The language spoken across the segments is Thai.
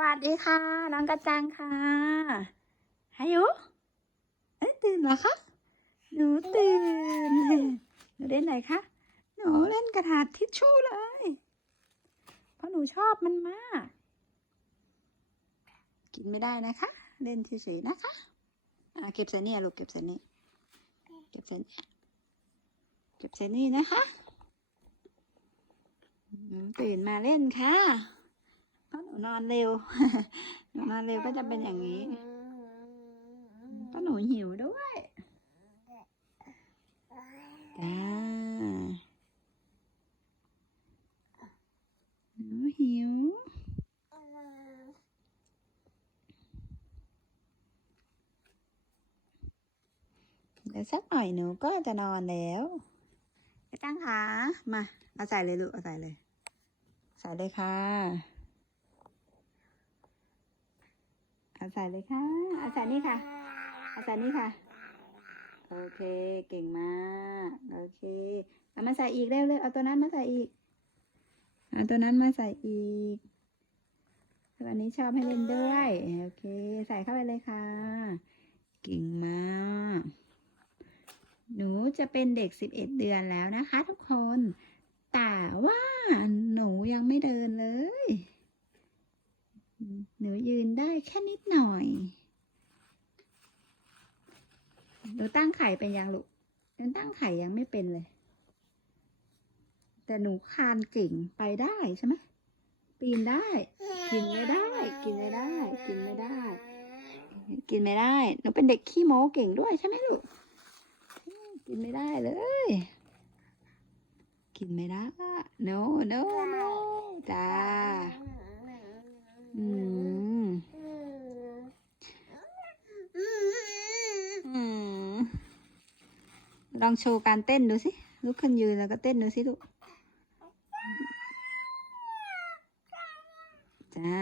วัสดีค่ะ น้องกระจังค่ะฮายุเอ้ยตื่นเหรอคะ หนูตื่น หนูเล่นไหนคะ หนูเล่นกระดาษทิชชู่เลย เพราะหนูชอบมันมาก กินไม่ได้นะคะ เล่นเฉยๆนะคะอ่าเก็บใส่นี่ลูกเก็บใส่นี่เก็บใส่นี่เก็บใส่นี่นะคะตื่นมาเล่นค่ะ เพราะหนูนอนเร็ว หนูนอนเร็วก็จะเป็นอย่างนี้เพราะหนูหิวด้วยจ้าหนูหิว เดี๋ยวสักหน่อยหนูก็จะนอนแล้วไปตั้งขามา เอาใส่เลยลูก เอาใส่เลย ใส่เลยค่ะ เอา ใส่เลยค่ะเอาใส่นี่ค่ะเอาใส่นี่ค่ะ โอเค เก่งมาก โอเค เอามาใส่อีกเร็วๆเอาตัวนั้นมาใส่อีก เอาตัวนั้นมาใส่อีก วันนี้ชอบให้เล่นด้วย โอเค ใส่เข้าไปเลยค่ะ เก่งมาก หนูจะเป็นเด็กสิบเอ็ดเดือนแล้วนะคะ ทุกคน แต่ว่าหนูยังไม่เดิน ยหนูยืนได้แค่นิดหน่อยหนูตั้งไข่เป็นยังลูกหนูตั้งไข่ยังไม่เป็นเลย แต่หนูคานเก่งไปได้ใช่ไหมปีนได้ กินไม่ได้ กินไม่ได้ กินไม่ได้ กินไม่ได้หนูเป็นเด็กขี้โม้เก่งด้วยใช่ไหมลูก กินไม่ได้เลย กินไม่ได้ no no no จ้า อืม อืม ลองโชว์การเต้นดูสิลุกขึ้นยืนแล้วก็เต้นดูสิลูกจ้า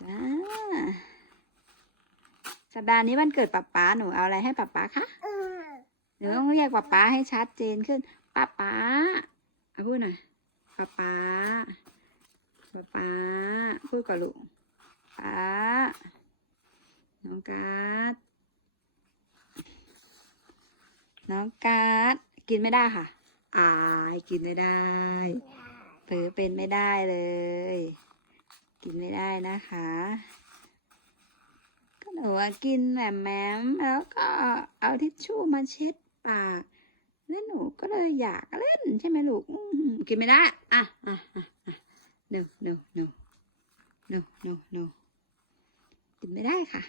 จ้า สัปดาห์นี้วันเกิดป๊าป๊าหนูเอาอะไรให้ป๊าป๊าคะหนูต้องเรียกป๊าป๊าให้ชัดเจนขึ้นป๊าป๊าเอาพูดหน่อยป๊าป๊าป๊าป๊าพูดกับลูกป๊าน้องการ์ด น้องการ์ดกินไม่ได้ค่ะ อายกินไม่ได้ เผลอเป็นไม่ได้เลย กินไม่ได้นะคะ ก็หนูกินแหมแหมมแล้วก็เอาทิชชู่มาเช็ดปากแล้วหนูก็เลยอยากเล่นใช่ไหมลูกกินไม่ได้ อะอะอะอะ no no no no no no กินไม่ได้ค่ะ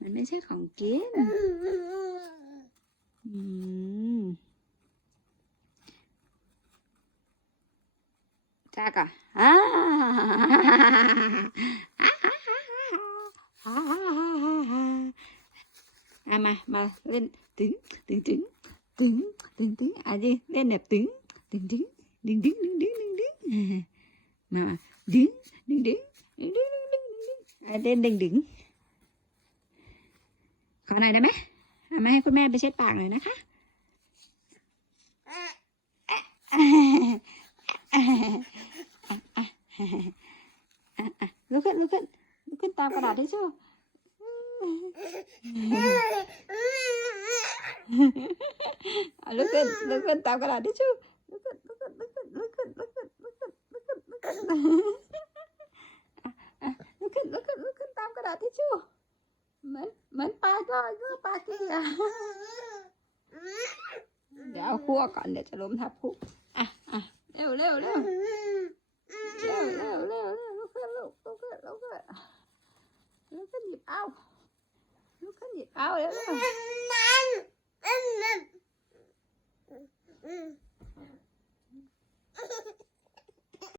มันไม่ใช่ของกิน อืมจ้ากะอ่าอามา มาเล่นตึงตึงตึงตึงตึงตึงอ่ะดิเล่นแบบตึงตึงตึงดึงดึงดึงดึงดึงดึงมาดึงดึงดึงดึงดึงดึงดึงอ่ะเล่นดึงดึงขอหน่อยได้ไหม คุณแม่ไปเช็ดปากหน่อยนะคะลุกขึ้นลุกขึ้นลุกขึ้นตามกระดาษทิชชู่ลุกขึ้นลุกขึ้นตามกระดาษทิชชู่ลุกขึ้นลุกขึ้นลุกขึ้นลุกขึ้นลุกขึ้นลุกขึ้นลุกขึ้นลุกขึ้นลุกขึ้นลุกขึ้นลุกขึ้นตามกระดาษทิชชู่ เหมือนเหมือนปลาก็ก็ปลากินอะเดี๋ยวเอาคั่วก่อนเดี๋ยวจะล้มทับคุกอะอะเร็วเร็วเร็วเร็วเร็วเร็วเร็วลุกขึ้นลุกลุกขึ้นลุกขึ้นลุกขึ้นหยิบเอาลุกขึ้นหยิบเอาเร็วเร็ว